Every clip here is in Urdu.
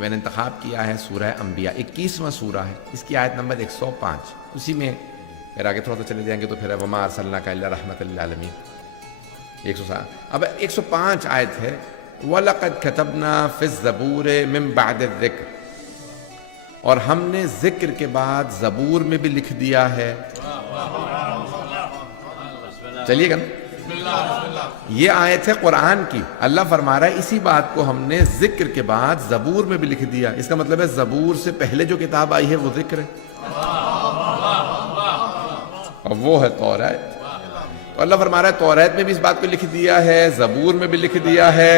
کہ میں نے انتخاب کیا ہے سورہ انبیاء، 21واں سورہ ہے، اس کی آیت نمبر 105، اسی میں اگر آگے تھوڑا سا چلے جائیں گے تو پھر وما ارسلناک الا رحمۃ للعالمین 107۔ اب 105 آیت ہے وَلَقَدْ كَتَبْنَا فِي الزَّبُورِ مِن بَعْدِ الذِّكْرِ، اور ہم نے ذکر کے بعد زبور میں بھی لکھ دیا ہے۔ چلیے گا نا، یہ آیت ہے قرآن کی، اللہ فرما رہا ہے اسی بات کو ہم نے ذکر کے بعد زبور میں بھی لکھ دیا۔ اس کا مطلب ہے زبور سے پہلے جو کتاب آئی ہے وہ ذکر ہے، اور وہ ہے توریت۔ تو اللہ فرما رہا ہے توریت میں بھی اس بات کو لکھ دیا ہے، زبور میں بھی لکھ دیا ہے،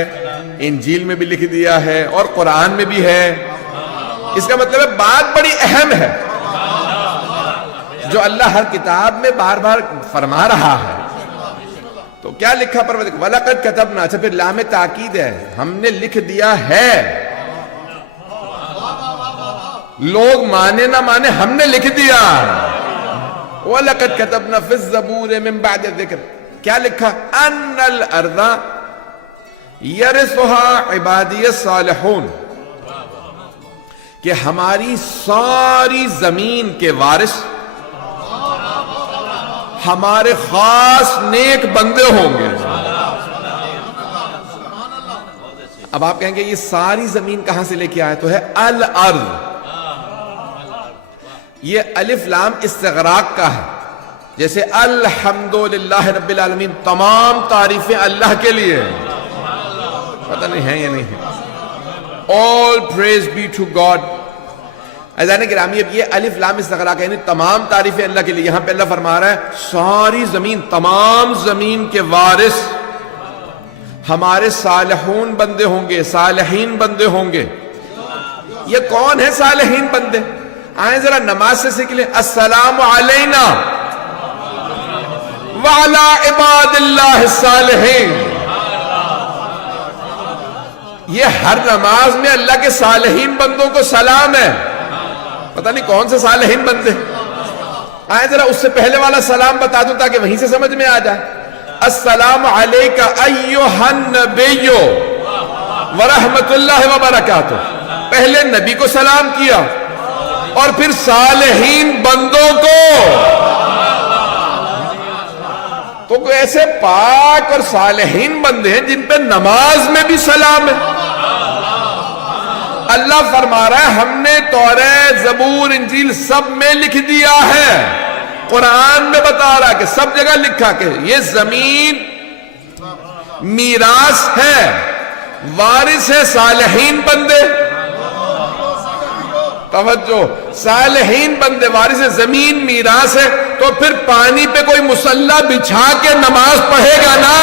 انجیل میں بھی لکھ دیا ہے، اور قرآن میں بھی ہے۔ اس کا مطلب ہے بات بڑی اہم ہے جو اللہ ہر کتاب میں بار بار فرما رہا ہے۔ تو کیا لکھا پروردگار؟ وَلَقَدْ كَتَبْنَا، اچھا پھر لام تاکید ہے، ہم نے لکھ دیا ہے۔ لوگ مانے نہ مانے ہم نے لکھ دیا۔ وَلَقَدْ كَتَبْنَا فِي الزَّبُورِ مِن بَعْدِ الذِّكْرِ، کیا لکھا؟ أَنَّ الْأَرْضَ يَرِثُهَا عِبَادِيَ الصَّالِحُونَ، کہ ہماری ساری زمین کے وارث ہمارے خاص نیک بندے ہوں گے۔ اب آپ کہیں گے یہ ساری زمین کہاں سے لے کے آئے؟ تو ہے الارض، یہ الف لام استغراق کا ہے، جیسے الحمدللہ رب العالمین، تمام تعریفیں اللہ کے لیے، پتہ نہیں ہے یا نہیں ہے، all praise be to God۔ عزیزان گرامی، اب یہ الف لام استغراق ہے، یعنی تمام تعریفیں اللہ کے لیے۔ یہاں پہ اللہ فرما رہا ہے ساری زمین، تمام زمین کے وارث ہمارے صالحون بندے ہوں گے، صالحین بندے ہوں گے۔ یہ کون ہے صالحین بندے؟ آئیں ذرا نماز سے سیکھ لیں، السلام علینا وعلی عباد اللہ الصالحین۔ یہ ہر نماز میں اللہ کے صالحین بندوں کو سلام ہے، پتہ نہیں کون سے صالحین بندے۔ آئیں ذرا اس سے پہلے والا سلام بتا دوں تاکہ وہیں سے سمجھ میں آ جائے۔ السلام علیکہ ایھا النبی ورحمۃ اللہ وبرکاتہ، پہلے نبی کو سلام کیا اور پھر صالحین بندوں کو۔ تو کوئی ایسے پاک اور صالحین بندے ہیں جن پہ نماز میں بھی سلام ہے۔ اللہ فرما رہا ہے ہم نے توریت، زبور، انجیل سب میں لکھ دیا ہے۔ قرآن میں بتا رہا ہے کہ سب جگہ لکھا کہ یہ زمین میراث ہے، وارث ہے صالحین بندے۔ توجہ، صالحین بندے وارث ہے، زمین میراث ہے، تو پھر پانی پہ کوئی مصلی بچھا کے نماز پڑھے گا نا۔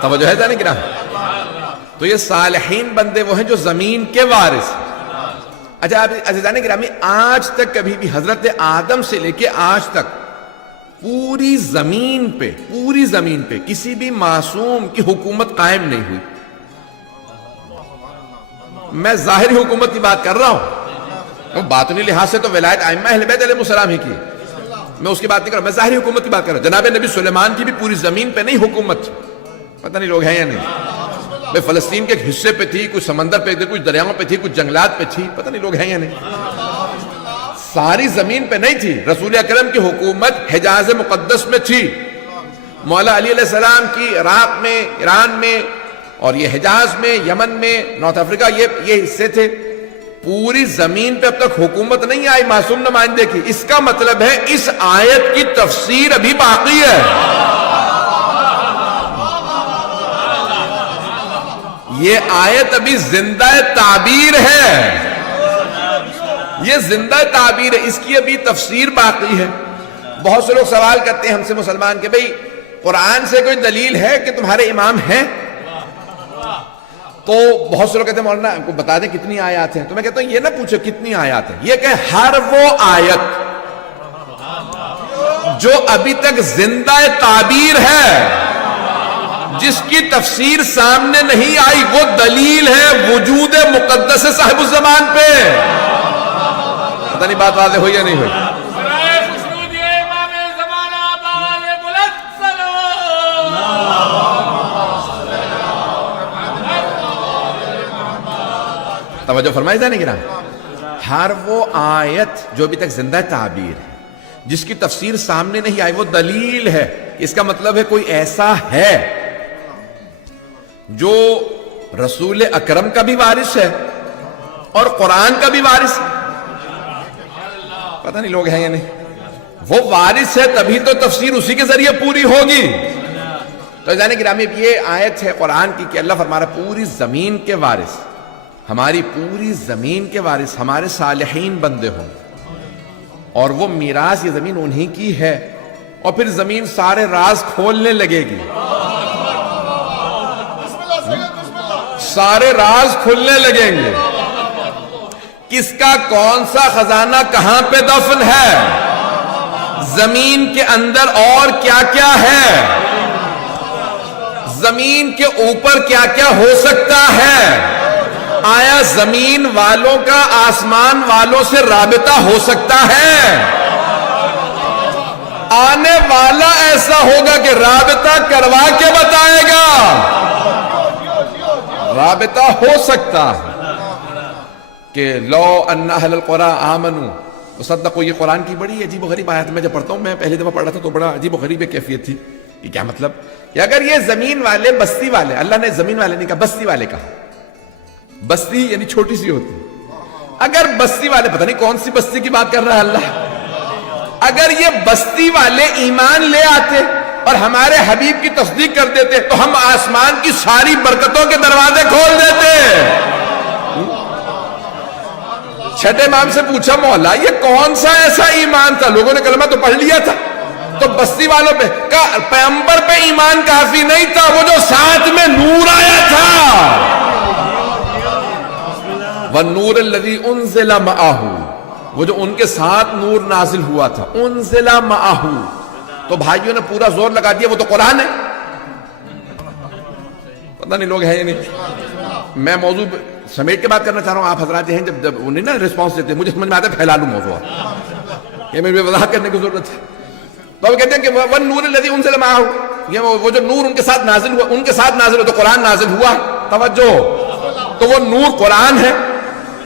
توجہ ہے جانے کی نا؟ تو یہ صالحین بندے وہ ہیں جو زمین کے وارث۔ اچھا آپ عزیزان گرامی، آج تک کبھی بھی حضرت آدم سے لے کے آج تک پوری زمین پہ کسی بھی معصوم کی حکومت قائم نہیں ہوئی۔ میں ظاہری حکومت کی بات کر رہا ہوں، باطنی لحاظ سے تو ولایت ائمہ اہل بیت علیہ السلام ہی کی، میں اس کی بات نہیں کر رہا، میں ظاہری حکومت کی بات کر رہا ہوں۔ جناب نبی سلیمان کی بھی پوری زمین پہ نہیں حکومت، پتہ نہیں لوگ ہیں یا نہیں، بھئی فلسطین کے ایک حصے پہ تھی، کچھ سمندر پہ تھی، کچھ دریاؤں پہ تھی، کچھ جنگلات پہ تھی، پتہ نہیں لوگ ہیں یا نہیں، ساری زمین پہ نہیں تھی۔ رسول اکرم کی حکومت حجاز مقدس میں تھی، مولا علی علیہ السلام کی عراق میں، ایران میں، اور یہ حجاز میں، یمن میں، نارتھ افریقہ، یہ حصے تھے۔ پوری زمین پہ اب تک حکومت نہیں آئی معصوم نمائندے کی۔ اس کا مطلب ہے اس آیت کی تفسیر ابھی باقی ہے۔ یہ آیت ابھی زندہ تعبیر ہے، یہ زندہ تعبیر ہے، اس کی ابھی تفسیر باقی ہے۔ بہت سے لوگ سوال کرتے ہیں ہم سے مسلمان کہ بھئی قرآن سے کوئی دلیل ہے کہ تمہارے امام ہیں؟ تو بہت سے لوگ کہتے ہیں مولانا کو بتا دیں کتنی آیات ہیں۔ تو میں کہتا ہوں یہ نہ پوچھو کتنی آیات ہیں، یہ کہ ہر وہ آیت جو ابھی تک زندہ تعبیر ہے جس کی تفسیر سامنے نہیں آئی وہ دلیل ہے وجود مقدس صاحب الزمان پہ. پتہ نہیں بات واضح ہوئی یا نہیں ہوئی؟ توجہ فرمائی جانے گی نا. ہر وہ آیت جو ابھی تک زندہ تعبیر ہے جس کی تفسیر سامنے نہیں آئی وہ دلیل ہے. اس کا مطلب ہے کوئی ایسا ہے جو رسول اکرم کا بھی وارث ہے اور قرآن کا بھی وارث ہے. پتہ نہیں لوگ ہیں یا نہیں. وہ وارث ہے تبھی تو تفسیر اسی کے ذریعے پوری ہوگی. تو جانے گرامی یہ آیت ہے قرآن کی کہ اللہ فرما رہا پوری زمین کے وارث، ہماری پوری زمین کے وارث ہمارے صالحین بندے ہوں، اور وہ میراث یہ زمین انہی کی ہے. اور پھر زمین سارے راز کھولنے لگے گی، سارے راز کھلنے لگیں گے. کس کا کون سا خزانہ کہاں پہ دفن ہے، زمین کے اندر اور کیا کیا ہے، زمین کے اوپر کیا کیا ہو سکتا ہے. آیا زمین والوں کا آسمان والوں سے رابطہ ہو سکتا ہے؟ آنے والا ایسا ہوگا کہ رابطہ کروا کے بتائے گا. رابطہ ہو سکتا ہے کہ لو ان اہل القرى آمنوا وصدقوا. یہ قرآن کی بڑی عجیب و غریب آیت میں جب پڑھتا ہوں، میں پہلی دفعہ پڑھا تھا تو بڑا عجیب و غریب کیفیت تھی. یہ کیا مطلب کہ اگر یہ زمین والے بستی والے، اللہ نے زمین والے نہیں کہا بستی والے کہا، بستی یعنی چھوٹی سی ہوتی، اگر بستی والے، پتہ نہیں کون سی بستی کی بات کر رہا ہے اللہ، اگر یہ بستی والے ایمان لے آتے اور ہمارے حبیب کی تصدیق کر دیتے تو ہم آسمان کی ساری برکتوں کے دروازے کھول دیتے. چھٹے امام سے پوچھا مولا یہ کون سا ایسا ایمان تھا، لوگوں نے کلمہ تو پڑھ لیا تھا، تو بستی والوں پہ کہا پیغمبر پہ ایمان کافی نہیں تھا، وہ جو ساتھ میں نور آیا تھا، وَالنُّورِ الَّذِي أُنزِلَ مَعَهُ، وہ جو ان کے ساتھ نور نازل ہوا تھا، انزل معہ. تو بھائیوں نے پورا زور لگا دیا وہ تو قرآن ہے. پتہ نہیں لوگ ہیں یا نہیں. میں موضوع سمیٹ کے بات کرنا چاہ رہا ہوں. آپ حضرات ہیں جب انہیں نا رسپانس دیتے مجھے سمجھ میں آتا ہے پھیلا لوں موضوع، یہ میرے وضاحت کرنے کی ضرورت ہے. تو وہ کہتے ہیں کہ وَالنُّورِ الَّذِي أُنزِلَ مَعَهُ، یہ وہ جو نور ان کے ساتھ نازل ہوا، ان کے ساتھ نازل ہوا تو قرآن نازل ہوا. توجہ، تو وہ نور قرآن ہے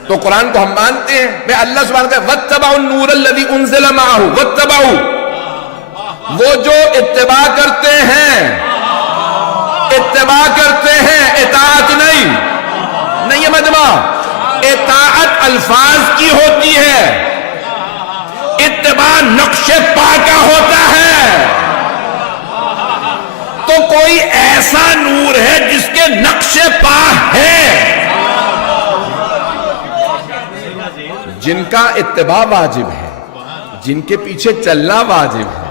تو قرآن کو ہم مانتے ہیں. میں اللہ سبحانہ وتعالی وَاتَّبَعُوا النُّورَ الَّذِي أُنزِلَ مَعَهُ، وَاتَّبَعُوا، وہ جو اتباع کرتے ہیں، اتباع کرتے ہیں، اطاعت نہیں ہے مجمع. اطاعت الفاظ کی ہوتی ہے، اتباع نقش پا کا ہوتا ہے. تو کوئی ایسا نور ہے جس کے نقش پا ہے، جن کا اتباع واجب ہے، جن کے پیچھے چلنا واجب ہے.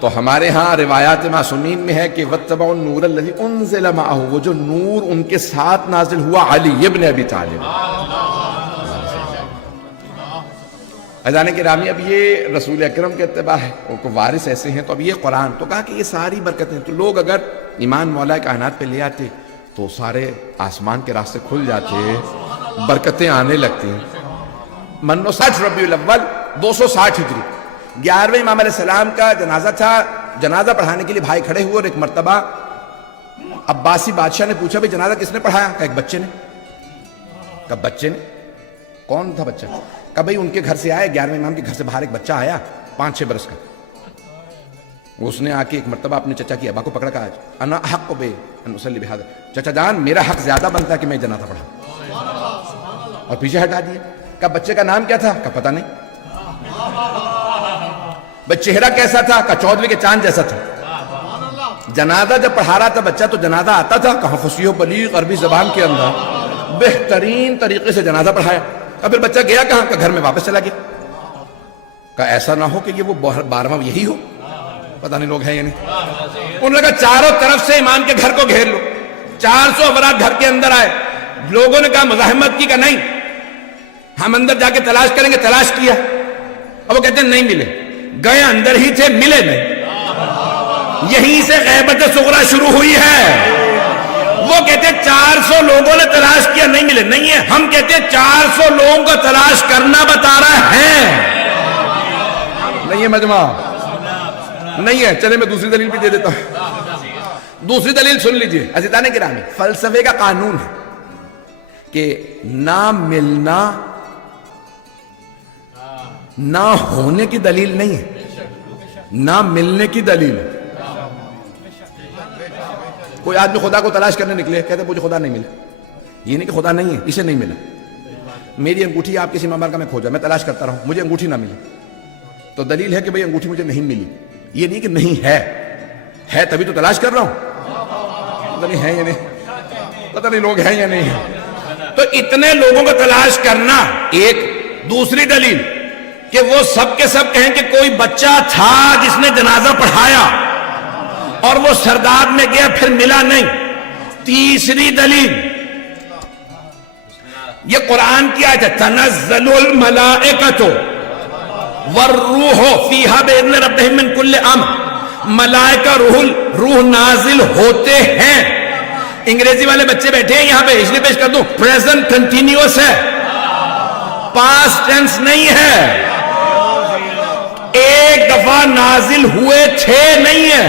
تو ہمارے ہاں روایات معصومین میں ہے کہ وَاتَّبَعُوا النُّورَ الَّذِي أُنزِلَ مَعَهُ، وہ جو نور ان کے ساتھ نازل ہوا علی ابن ابی طالب. اذان گرامی، اب یہ رسول اکرم کے اتباع ہے، ان کو وارث ایسے ہیں. تو اب یہ قرآن تو کہا کہ یہ ساری برکتیں، تو لوگ اگر ایمان مولا کائنات پہ لے آتے تو سارے آسمان کے راستے کھل جاتے، برکتیں آنے لگتی. منو 60 ربیع الاول 260 ہجری، 11ویں امام علیہ السلام کا جنازہ تھا. جنازہ پڑھانے کے لیے بھائی کھڑے ہوئے اور ایک مرتبہ عباسی بادشاہ نے پوچھا بھی جنازہ کس نے پڑھایا؟ کہا ایک بچے نے. کہا بچے نے؟ کون تھا بچہ؟ کہا بھئی ان کے گھر سے آیا، 11ویں امام کے گھر سے باہر ایک بچہ آیا 5-6 برس کا. اس نے آ کے ایک مرتبہ اپنے چچا کی ابا کو پکڑا، کہا انا حق بے ان اصلی بہذا، چچا جان میرا حق زیادہ بنتا ہے کہ میں جنازہ پڑھاؤں، اور پیچھے ہٹا دیا. کہا بچے کا نام کیا تھا؟ کہا پتہ نہیں. بھئی چہرہ کیسا تھا؟ کہا 14ویں کے چاند جیسا تھا. جنازہ جب پڑھا رہا تھا بچہ تو جنازہ آتا تھا، کہا فصیح و بلیغ عربی زبان کے اندر بہترین طریقے سے جنازہ پڑھایا. اب پھر بچہ گیا کہاں؟ کہ گھر میں واپس چلا گیا. کہا ایسا نہ ہو کہ یہ وہ 12واں یہی ہو. پتہ نہیں لوگ ہیں یا نہیں. انہوں نے کہا چاروں طرف سے امام کے گھر کو گھیر لو. 400 افراد گھر کے اندر آئے. لوگوں نے کہا مزاحمت کی، کہا نہیں ہم اندر جا کے تلاش کریں گے. تلاش کیا، اب وہ کہتے ہیں نہیں ملے. گئے اندر ہی تھے، ملے نہیں. یہیں سے غیبت صغریٰ شروع ہوئی ہے. وہ کہتے ہیں 400 لوگوں نے تلاش کیا نہیں ملے. نہیں ہے, ہم کہتے ہیں 400 لوگوں کو تلاش کرنا بتا رہا ہے. نہیں ہے مجمع, نہیں ہے. چلے میں دوسری دلیل بھی دے دیتا ہوں. دوسری دلیل سن لیجئے عزیزان گرامی. فلسفے کا قانون ہے کہ نہ ملنا نہ ہونے کی دلیل نہیں ہے, نہ ملنے کی دلیل ہے. کوئی آدمی خدا کو تلاش کرنے نکلے, کہتے مجھے خدا نہیں ملا. یہ نہیں کہ خدا نہیں ہے, اسے نہیں ملا. میری انگوٹھی آپ کسی ممبر کا میں کھوجا, میں تلاش کرتا رہا ہوں, مجھے انگوٹھی نہ ملی, تو دلیل ہے کہ بھئی انگوٹھی مجھے نہیں ملی. یہ نہیں کہ نہیں ہے تبھی تو تلاش کر رہا ہوں. پتہ نہیں ہے یا نہیں, پتہ نہیں لوگ ہیں یا نہیں ہیں. تو اتنے لوگوں کو تلاش کرنا ایک. دوسری دلیل کہ وہ سب کے سب کہیں کہ کوئی بچہ تھا جس نے جنازہ پڑھایا اور وہ سرداب میں گیا پھر ملا نہیں. تیسری دلیل یہ قرآن کی آیت ہے, تنزل الملائکۃ والروح فیہا بإذن ربہم من کل امر. ملائکہ روح نازل ہوتے ہیں. انگریزی والے بچے بیٹھے ہیں یہاں پہ, اس لیے پیش کر دوں, پریزنٹ کنٹینیوس ہے, پاسٹ ٹینس نہیں ہے. ایک دفعہ نازل ہوئے تھے نہیں ہے,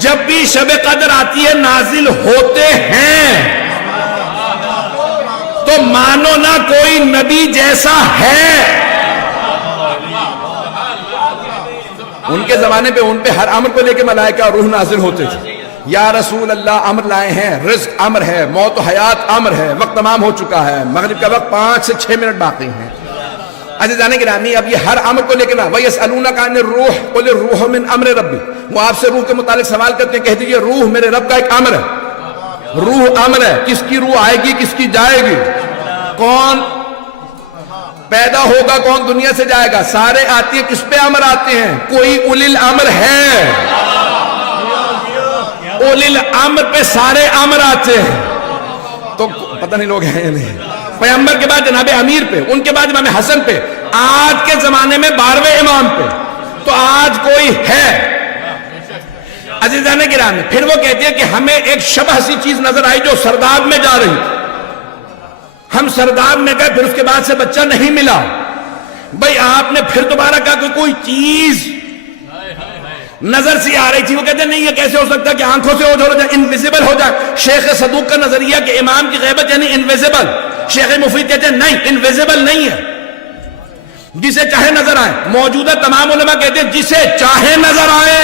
جب بھی شب قدر آتی ہے نازل ہوتے ہیں. تو مانو نہ کوئی نبی جیسا ہے. ان کے زمانے پہ ان پہ ہر امر کو لے کے ملائکہ روح نازل ہوتے تھے. یا رسول اللہ امر لائے ہیں, رزق امر ہے, موت و حیات امر ہے, وقت تمام ہو چکا ہے, مغرب کا وقت 5 سے 6 منٹ باقی ہیں. عزیزان گرامی اب یہ ہر امر کو لے کے نا, وَيَسْأَلُونَكَ عَنِ الرُّوحِ قُلِ الرُّوحُ مِنْ أَمْرِ رَبِّ. وہ آپ سے روح کے متعلق سوال کرتے ہیں, کہہ دیجئے روح میرے رب کا ایک امر ہے. روح امر ہے, کس کی روح آئے گی کس کی جائے گی, کون پیدا ہوگا کون دنیا سے جائے گا, سارے آتی ہیں, کس پہ امر آتے ہیں, کوئی اولی الامر ہے, اولی الامر پہ سارے امر آتے ہیں. تو پتہ نہیں لوگ ہیں یا نہیں. پیغمبر کے بعد جناب امیر پہ, ان کے بعد امام حسن پہ, آج کے زمانے میں 12ویں امام پہ. تو آج کوئی ہے. عزیزان گرامی پھر وہ کہتے ہیں کہ ہمیں ایک شبہ سی چیز نظر آئی جو سرداب میں جا رہی. ہم سرداب میں گئے, پھر اس کے بعد سے بچہ نہیں ملا. بھئی آپ نے پھر دوبارہ کہا کہ کوئی چیز نظر سی آ رہی تھی. وہ کہتے ہیں نہیں یہ کیسے ہو سکتا کہ آنکھوں سے اوجھل ہو جائے, انویزیبل ہو جائے. شیخ صدوق کا نظریہ کہ امام کی غیبت یعنی انویزیبل. شیخ مفید کہتے ہیں نہیں, انویزیبل نہیں ہے, جسے چاہے نظر آئے. موجودہ تمام علماء کہتے ہیں جسے چاہے نظر آئے,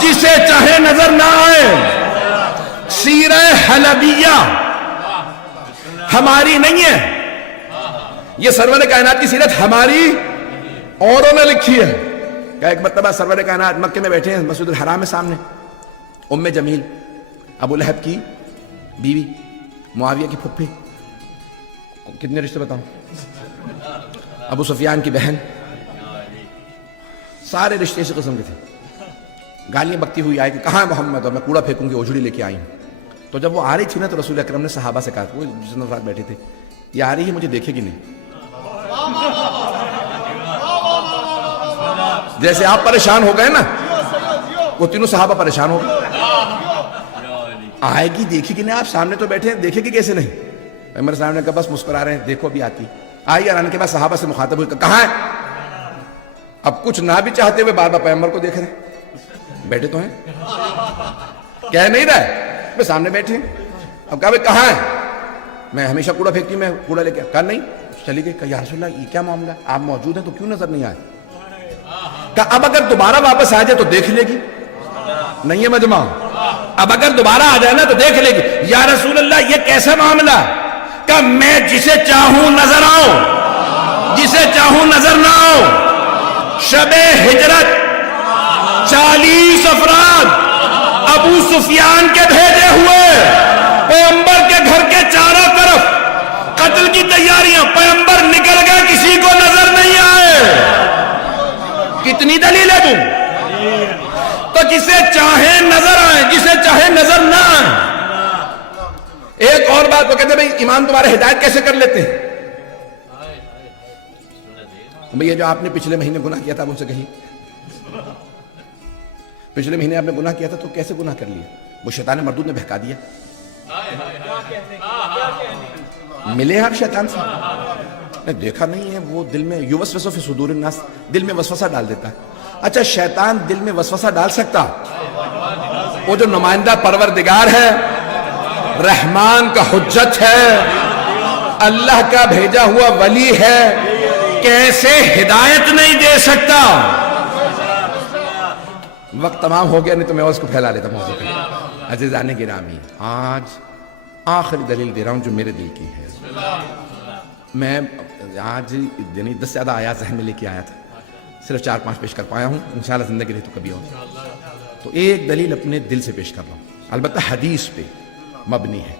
جسے چاہے نظر نہ آئے. سیرہ حلبیہ ہماری نہیں ہے, یہ سرور کائنات کی سیرت ہماری اوروں نے لکھی ہے. کہ ایک مرتبہ سرور کائنات مکے میں بیٹھے ہیں مسجد الحرام میں سامنے, ام جمیل ابو لہب کی بیوی, معاویہ کی پھپھی, کتنے رشتے بتاؤں, ابو سفیان کی بہن, سارے رشتے اسی قسم کے تھے. گالیاں بکتی ہوئی آئی کہ کہاں ہے محمد, اور میں کوڑا پھینکوں گی, اوجھڑی لے کے آئی ہوں. تو جب وہ آ رہی تھی نا تو رسول اکرم نے صحابہ سے کہا, وہ جس نے رات بیٹھے تھے, یہ آ رہی ہے مجھے دیکھے گی نہیں. جیسے آپ پریشان ہو گئے نا, وہ تینوں صحابہ پریشان ہو گئے. آئے گی دیکھے گی نہیں, آپ سامنے تو بیٹھے ہیں, دیکھے گی کیسے نہیں. پیغمبر صاحب نے کہا بس مسکرا رہے ہیں, دیکھو بھی آتی. آئی, آنے کے بعد صحابہ سے مخاطب ہوئی, کہاں ہے. اب کچھ نہ بھی چاہتے ہوئے بار بار پیغمبر کو دیکھ رہے ہیں, بیٹھے تو ہیں, کہہ نہیں رہے, میں سامنے بیٹھے ہیں. اب کہا کہاں ہے, میں ہمیشہ کوڑا پھینکتی ہوں, میں کوڑا لے کے. کہا نہیں, چلی گئی. کہا یا رسول اللہ یہ کیا معاملہ, آپ موجود ہیں تو کیوں نظر نہیں آئے. کہا اب اگر دوبارہ واپس آ جائے تو دیکھ لے گی. نہیں ہے مجمع, اب اگر دوبارہ آ جائے نا تو دیکھ لے گی. یا رسول اللہ یہ کیسا معاملہ. کہا میں جسے چاہوں نظر آؤں, جسے چاہوں نظر نہ آؤں. شب ہجرت 40 افراد ابو سفیان کے بھیجے ہوئے پیغمبر کے گھر کے چاروں طرف قتل کی تیاریاں. پیغمبر نکل گئے, کسی کو نظر نہیں آئے. کتنی دلیل ہے تم. تو جسے چاہے نظر آئے, جسے چاہے نظر نہ آئے. ایک اور بات, وہ کہتے ہیں بھئی ایمان تمہارے ہدایت کیسے کر لیتے ہیں. بھئی یہ جو آپ نے پچھلے مہینے گناہ کیا تھا, ان سے کہیں پچھلے مہینے آپ نے گناہ کیا تھا تو کیسے گناہ کر لیا؟ وہ شیطان مردود نے بہکا دیا. ملے آپ شیطان سے؟ نہیں دیکھا نہیں ہے. وہ دل میں یوسوس فی صدور الناس، دل میں وسوسہ ڈال دیتا ہے. اچھا شیطان دل میں وسوسہ ڈال سکتا؟ وہ جو نمائندہ پروردگار ہے، رحمان کا حجت ہے، اللہ کا بھیجا ہوا ولی ہے، کیسے ہدایت نہیں دے سکتا؟ وقت تمام ہو گیا، نہیں تو میں اس کو پھیلا لیتا موضوع پہ. عزیزان گرامی، آج آخری دلیل دے رہا ہوں جو میرے دل کی ہے. میں آج یعنی 10 سے زیادہ آیات ذہن میں لے کے آیا تھا، صرف 4-5 پیش کر پایا ہوں. انشاءاللہ زندگی رہی تو کبھی اور. تو ایک دلیل اپنے دل سے پیش کر رہا ہوں، البتہ حدیث پہ مبنی ہے.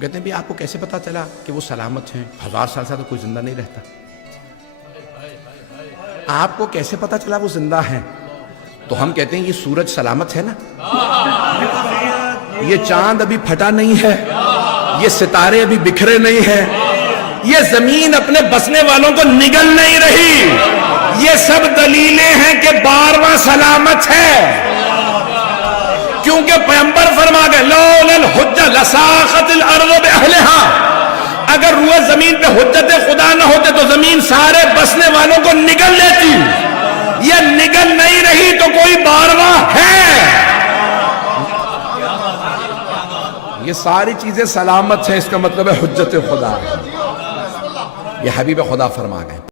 کہتے ہیں بھی آپ کو کیسے پتا چلا کہ وہ سلامت ہیں؟ 1000 سال سے تو کوئی زندہ نہیں رہتا. آپ کو کیسے پتا چلا وہ زندہ ہیں؟ تو ہم کہتے ہیں یہ سورج سلامت ہے نا، یہ چاند ابھی پھٹا نہیں ہے، یہ ستارے ابھی بکھرے نہیں ہیں، یہ زمین اپنے بسنے والوں کو نگل نہیں رہی. یہ سب دلیلیں ہیں کہ 12واں سلامت ہے. کیونکہ پیغمبر فرما گئے لولا الحجہ لساخت الارض باہلہا، اگر روئے زمین پہ حجت خدا نہ ہوتے تو زمین سارے بسنے والوں کو نگل لیتی. یہ نگل نہیں رہی تو کوئی 12واں ہے. یہ ساری چیزیں سلامت ہیں، اس کا مطلب ہے حجت خدا. یہ حبیب خدا فرما گئے.